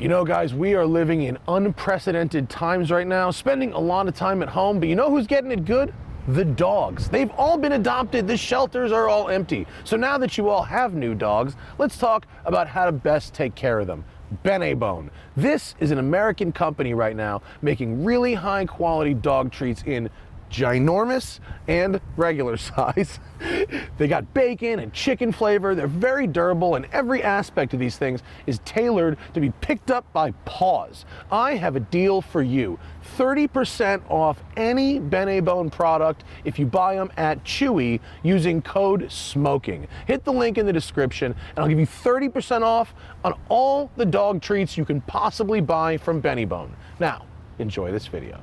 You know, guys, we are living in unprecedented times right now, spending a lot of time at home, but you know who's getting it good? The dogs. They've all been adopted. The shelters are all empty. So now that you all have new dogs, let's talk about how to best take care of them. Benebone. This is an American company right now making really high quality dog treats in ginormous and regular size. They got bacon and chicken flavor. They're very durable, and every aspect of these things is tailored to be picked up by paws. I have a deal for you. 30% off any Benebone product if you buy them at Chewy using code SMOKING. Hit the link in the description and I'll give you 30% off on all the dog treats you can possibly buy from Benebone. Now, enjoy this video.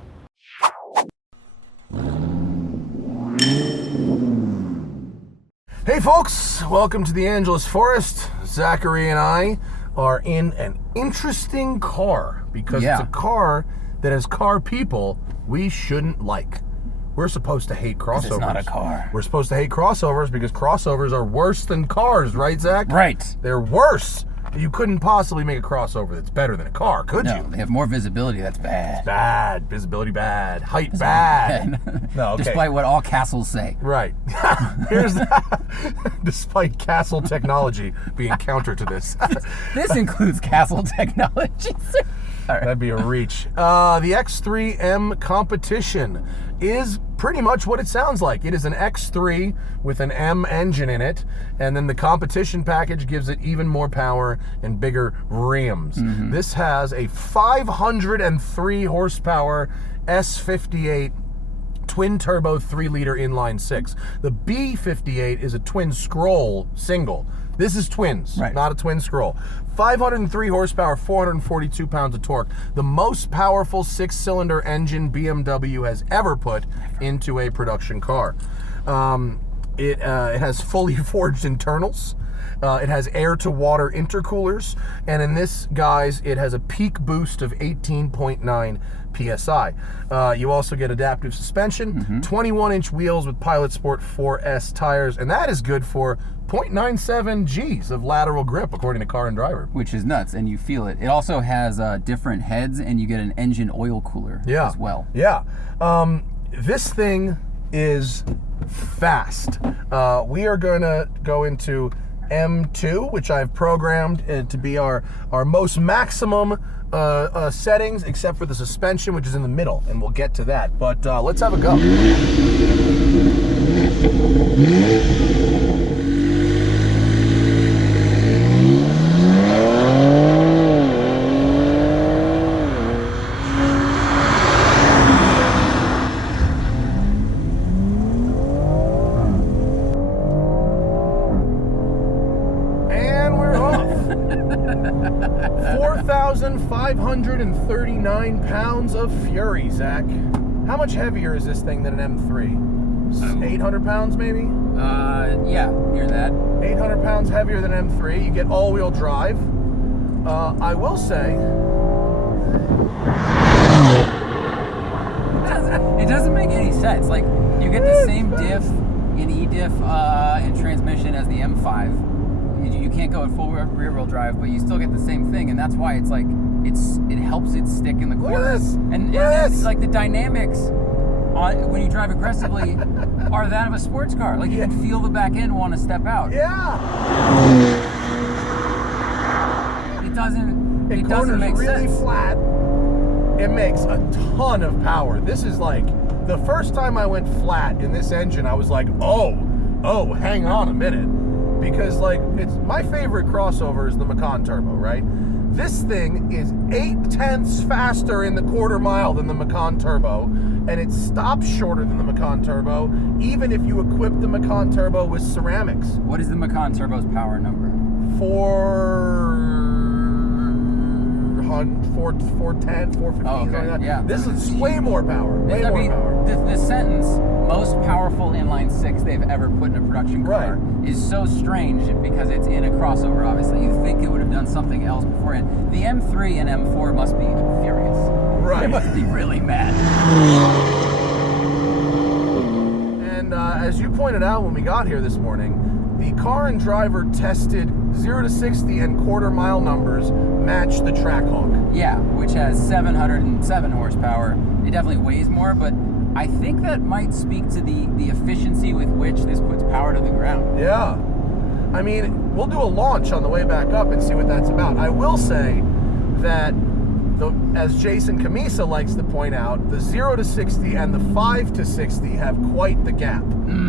Hey folks, welcome to the Angeles Forest. Zachary and I are in an interesting car because it's a car that as car people, we shouldn't like. We're supposed to hate crossovers. It's not a car. We're supposed to hate crossovers because crossovers are worse than cars, right, Zach? Right. They're worse. You couldn't possibly make a crossover that's better than a car, could you? They have more visibility. That's bad. Bad. Visibility bad. Height bad. No, okay. Despite what all castles say. Right. Here's that. Despite castle technology being counter to this. This includes castle technology. Right. That'd be a reach. The X3m Competition is pretty much what it sounds like. It is an X3 with an M engine in it, and then the competition package gives it even more power and bigger rims. Mm-hmm. This has a 503 horsepower S58 twin turbo 3-liter inline 6. The B58 is a twin scroll single. This is twins, right, not a twin scroll. 503 horsepower, 442 pounds of torque. The most powerful 6-cylinder engine BMW has ever put into a production car. It has fully forged internals. It has air-to-water intercoolers. And in this, guys, it has a peak boost of 18.9 PSI. You also get adaptive suspension, 21-inch wheels with Pilot Sport 4S tires, and that is good for 0.97 Gs of lateral grip, according to Car and Driver. Which is nuts, and you feel it. It also has different heads, and you get an engine oil cooler as well. Yeah. This thing is fast. We are going to go into M2, which I've programmed to be our most maximum settings, except for the suspension, which is in the middle, and we'll get to that. But let's have a go. 4,539 pounds of fury, Zach. How much heavier is this thing than an M3? 800 pounds, maybe? Yeah, near that. 800 pounds heavier than an M3. You get all-wheel drive. I will say... It doesn't make any sense. Like, you get the same diff in E-diff in transmission as the M5. You can't go in full rear-wheel drive, but you still get the same thing, and that's why it's like it helps it stick in the corners. And like the dynamics when you drive aggressively are that of a sports car. Like you can feel the back end want to step out. Yeah. It doesn't make really sense. Flat. It makes a ton of power. This is like the first time I went flat in this engine, I was like, oh, hang on a minute. Because like it's my favorite crossover is the Macan Turbo, right? This thing is 0.8 faster in the quarter mile than the Macan Turbo, and it stops shorter than the Macan Turbo, even if you equip the Macan Turbo with ceramics. What is the Macan Turbo's power number? 410, 415, okay. like that. Yeah. This is way more power. Way more power. The sentence, most powerful inline 6 they've ever put in a production car, is so strange because it's in a crossover, obviously. You'd think it would have done something else beforehand. The M3 and M4 must be furious. Right. They must be really mad. And as you pointed out when we got here this morning, the Car and Driver tested 0 to 60 and quarter mile numbers match the TrackHawk. Yeah, which has 707 horsepower. It definitely weighs more, but I think that might speak to the efficiency with which this puts power to the ground. Yeah. I mean, we'll do a launch on the way back up and see what that's about. I will say that, as Jason Camisa likes to point out, the 0 to 60 and the 5 to 60 have quite the gap.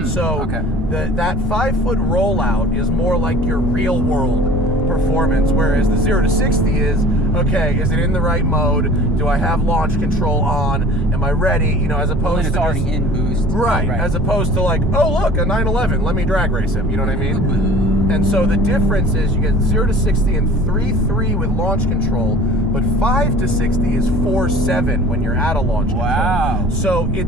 So okay. that 5-foot rollout is more like your real world performance, whereas the 0 to 60 is, okay, is it in the right mode? Do I have launch control on? Am I ready? You know, as opposed it's to already in boost. Right, as opposed to like, oh look, a 911, let me drag race him, you know what I mean? And so the difference is you get 0 to 60 and 3.3 with launch control, but 5 to 60 is 4.7 when you're at a launch control. Wow. So it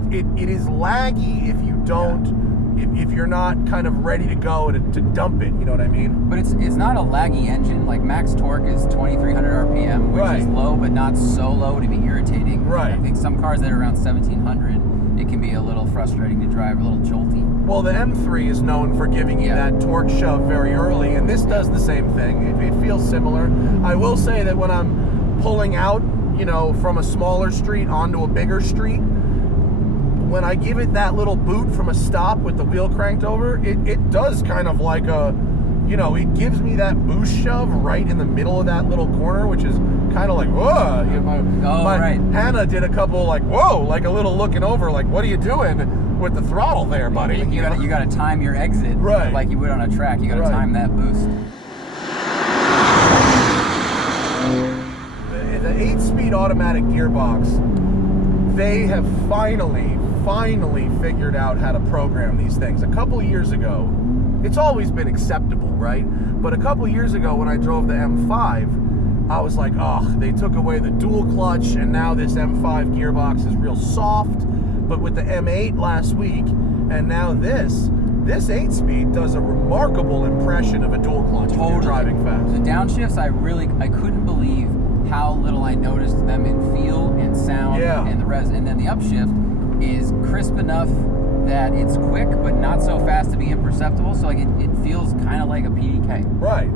is laggy if you don't, if you're not kind of ready to go to dump it, you know what I mean? But it's not a laggy engine. Like max torque is 2,300 RPM, which is low, but not so low to be irritating. Right. I think some cars that are around 1,700, it can be a little frustrating to drive, a little jolty. Well, the M3 is known for giving you that torque shove very early, and this does the same thing. It feels similar. I will say that when I'm pulling out, you know, from a smaller street onto a bigger street, when I give it that little boot from a stop with the wheel cranked over, it does kind of like a, you know, it gives me that boost shove right in the middle of that little corner, which is kind of like, whoa. You know, my Hannah did a couple like, whoa, like a little looking over, like, what are you doing with the throttle there, buddy? You gotta time your exit, like you would on a track. You gotta time that boost. The 8-speed automatic gearbox, they have finally figured out how to program these things. A couple years ago, it's always been acceptable, right? But a couple years ago when I drove the M5, I was like, oh, they took away the dual clutch and now this M5 gearbox is real soft. But with the M8 last week, and now this 8-speed does a remarkable impression of a dual clutch when you're driving fast. The downshifts, I couldn't believe how little I noticed them in feel and sound and the res. And then the upshift is crisp enough that it's quick, but not so fast to be imperceptible. So like it feels kind of like a PDK. Right.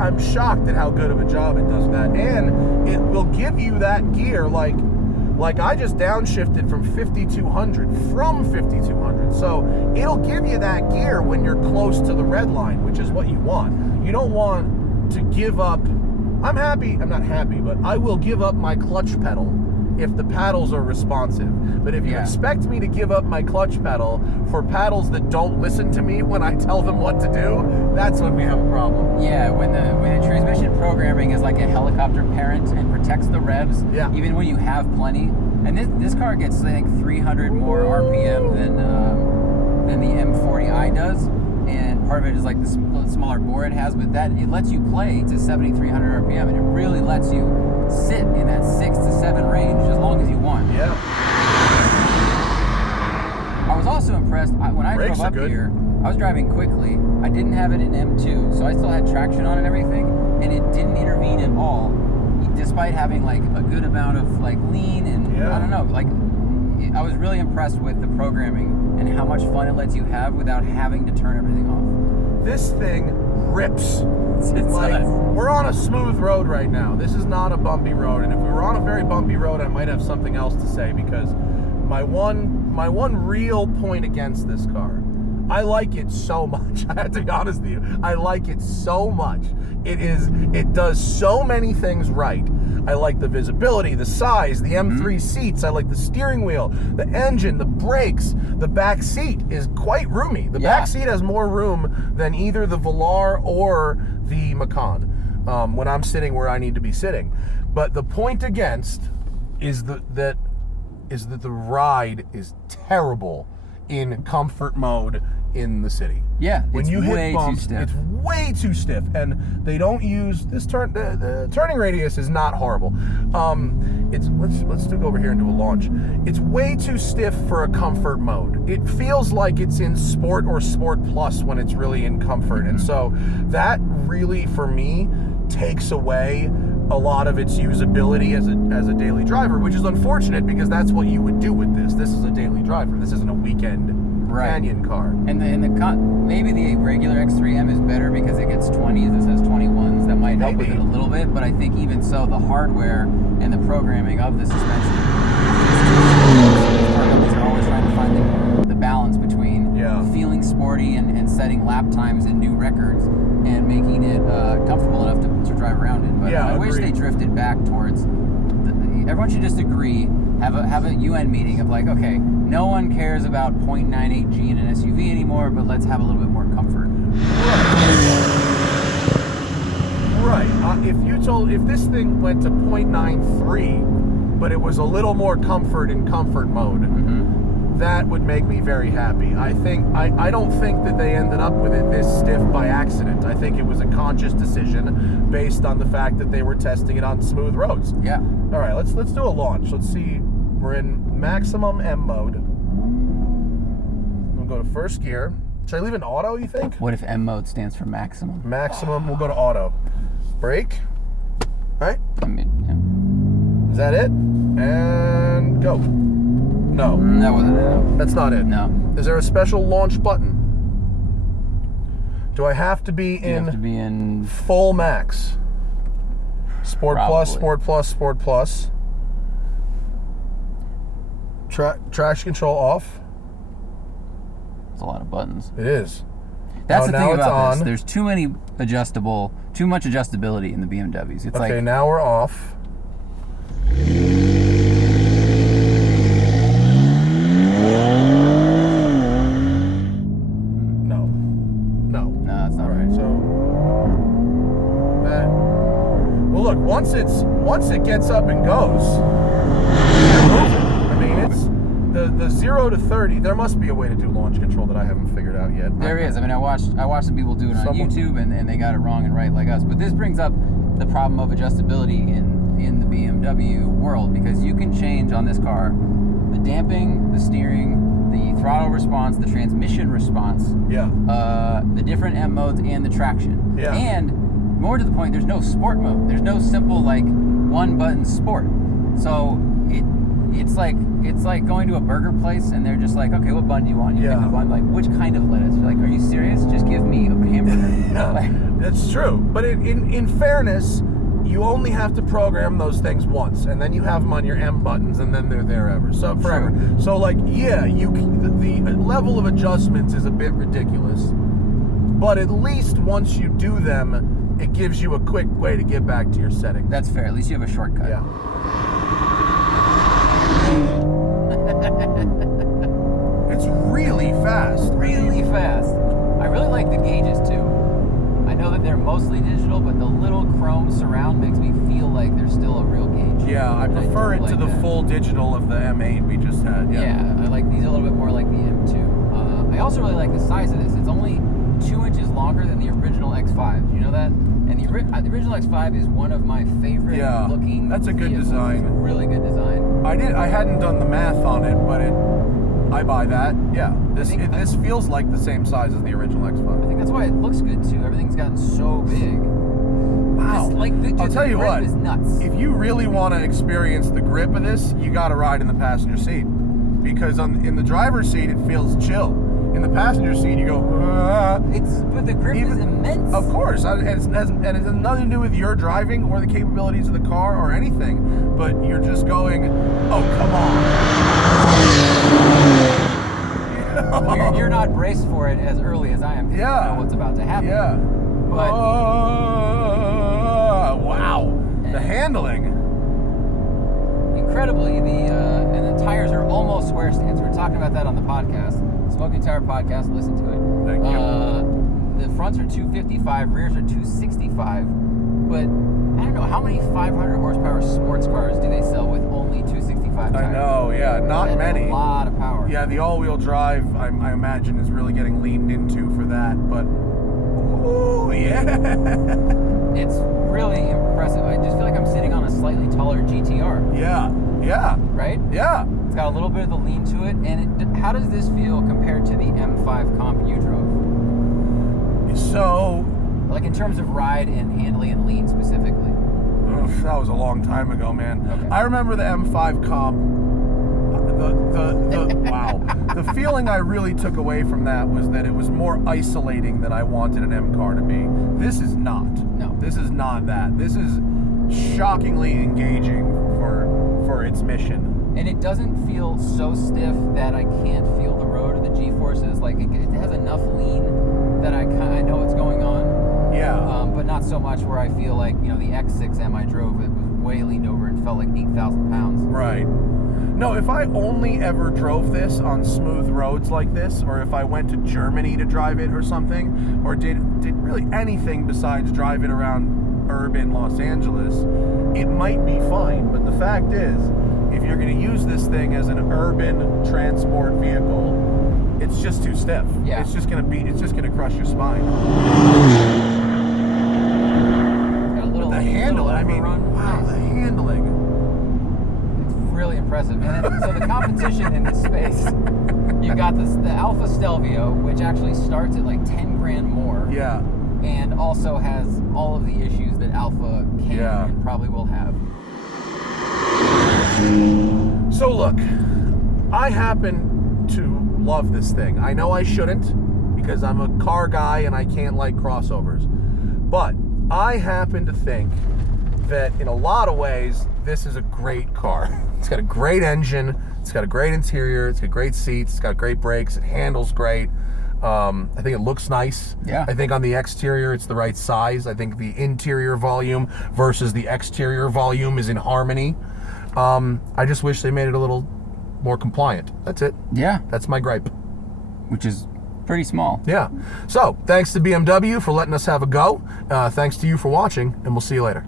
I'm shocked at how good of a job it does that, and it will give you that gear like I just downshifted from 5200 so it'll give you that gear when you're close to the red line, which is what you want. You don't want to give up. I'm not happy, but I will give up my clutch pedal if the paddles are responsive. But if you expect me to give up my clutch pedal for paddles that don't listen to me when I tell them what to do, that's when we have a problem. Yeah, when the transmission programming is like a helicopter parent and protects the revs, even when you have plenty. And this car gets, I think, 300 more RPM than the M40i does. And part of it is like the smaller bore it has, but that it lets you play to 7,300 RPM, and it really lets you sit in that 6 to 7 range as long as you want. Yeah. I was also impressed when I drove up here. I was driving quickly. I didn't have it in M2, so I still had traction on and everything, and it didn't intervene at all, despite having like a good amount of like lean and I don't know, like I was really impressed with the programming and how much fun it lets you have without having to turn everything off. This thing rips. We're on a smooth road right now. This is not a bumpy road, and if we were on a very bumpy road, I might have something else to say, because my one real point against this car, I like it so much. I have to be honest with you. I like it so much. It does so many things right. I like the visibility, the size, the M3 seats. I like the steering wheel, the engine, the brakes. The back seat is quite roomy. The back seat has more room than either the Velar or the Macan when I'm sitting where I need to be sitting. But the point against is that the ride is terrible in comfort mode in the city. Yeah, when you hit bumps, too stiff. It's way too stiff, and they don't use this turn. The turning radius is not horrible. Let's go over here and do a launch. It's way too stiff for a comfort mode. It feels like it's in Sport or Sport Plus when it's really in comfort, and so that really, for me, takes away a lot of its usability as a daily driver, which is unfortunate because that's what you would do with this. This is a daily driver. This isn't a weekend canyon car. And maybe the regular X3M is better because it gets 20s instead of 21s. That might help with it a little bit, but I think even so, the hardware and the programming of the suspension, are always trying to find the balance between feeling sporty and setting lap times and new records and making it comfortable enough to drive around in. But I wish they drifted back towards. Everyone should just agree. Have a UN meeting of like, okay, no one cares about 0.98 G in an SUV anymore, but let's have a little bit more comfort. Right. If this thing went to 0.93, but it was a little more comfort in comfort mode, that would make me very happy. I don't think that they ended up with it this stiff by accident. I think it was a conscious decision based on the fact that they were testing it on smooth roads. Yeah. All right, let's do a launch. Let's see. We're in maximum M mode. We'll go to first gear. Should I leave it in auto, you think? What if M mode stands for maximum? Maximum, we'll go to auto. Brake. Right? Yeah. Is that it? And go. No. That wasn't it. That's not it. No. Is there a special launch button? Do I have to be You have to be in full max? Sport Plus, Sport Plus, Sport Plus. Traction control off. It's a lot of buttons. It is. That's the thing about this. There's too much adjustability in the BMWs. It's okay, now we're off. No, that's not right. So, well, look. Once it gets up and goes, you're moving. I mean, it's the 0 to 30. There must be a way to do launch control that I haven't figured out yet. There is. I mean, I watched some people do it on YouTube, and they got it wrong and right like us. But this brings up the problem of adjustability in the BMW world, because you can change on this car the damping, the steering, the throttle response, the transmission response, the different M modes, and the traction. Yeah. And more to the point, there's no sport mode. There's no simple like one button sport. So it's like going to a burger place and they're just like, okay, what bun do you want? You pick the bun, like, which kind of lettuce? You're like, are you serious? Just give me a hamburger. That's true. But in fairness, you only have to program those things once, and then you have them on your M buttons, and then they're there forever. So like, the level of adjustments is a bit ridiculous, but at least once you do them, it gives you a quick way to get back to your settings. That's fair. At least you have a shortcut. Yeah. It's really fast. Really fast. I really like the gauges too. I know that they're mostly digital, but the little chrome surround makes me feel like there's still a real gauge. Yeah, I prefer it to the full digital of the M8 we just had. Yeah, I like these a little bit more like the M2. I also really like the size of this. It's only 2 inches longer than the original X5. Do you know that? And the original X5 is one of my favorite looking. That's a good design. It's a really good design. I hadn't done the math on it, but I buy that. Yeah, this feels like the same size as the original X5. I think that's why it looks good too. Everything's gotten so big. Wow. I'll tell you what. Is nuts. If you really want to experience the grip of this, you got to ride in the passenger seat, because in the driver's seat it feels chill. In the passenger seat, you go. But the grip is immense. Of course, and it has nothing to do with your driving or the capabilities of the car or anything. But you're just going, oh, come on. You're not braced for it as early as I am. You know what's about to happen. Yeah. But wow. The handling. Incredibly, and the tires are almost square stance. We were talking about that on the podcast. Smoking Tire podcast, listen to it. Thank you. The fronts are 255, rears are 265, but I don't know, how many 500 horsepower sports cars do they sell with only 265 tires? I know, not many. A lot of power. Yeah, the all-wheel drive, I imagine, is really getting leaned into for that, but ooh, yeah. It's really impressive. I just feel like I'm sitting on a slightly taller GTR. Yeah. Right? Yeah. It's got a little bit of the lean to it. And how does this feel compared to the M5 comp you drove? So, like in terms of ride and handling and lean specifically. That was a long time ago, man. Okay. I remember the M5 comp. Wow. The feeling I really took away from that was that it was more isolating than I wanted an M car to be. This is not. No. This is not that. This is shockingly engaging for its mission. And it doesn't feel so stiff that I can't feel the road or the G-forces. Like, it has enough lean that I know what's going on. Yeah. But not so much where I feel like, the X6m I drove, it was way leaned over and felt like 8,000 pounds. Right. No, if I only ever drove this on smooth roads like this, or if I went to Germany to drive it or something, or did really anything besides drive it around urban Los Angeles, it might be fine. But the fact is, if you're going to use this thing as an urban transport vehicle, it's just too stiff. Yeah. It's just going to crush your spine. Got a little, The handling, I mean, overrun. wow, Nice. the handling. It's really impressive. And then, so the competition in this space, you've got the Alfa Stelvio, which actually starts at like 10 grand more. Yeah. And also has all of the issues that Alfa can and probably will have. So look, I happen to love this thing. I know I shouldn't because I'm a car guy and I can't like crossovers. But I happen to think that in a lot of ways, this is a great car. It's got a great engine. It's got a great interior. It's got great seats. It's got great brakes. It handles great. I think it looks nice. Yeah. I think on the exterior, it's the right size. I think the interior volume versus the exterior volume is in harmony. I just wish they made it a little more compliant. That's it. Yeah. That's my gripe. Which is pretty small. Yeah. So, thanks to BMW for letting us have a go. Thanks to you for watching, and we'll see you later.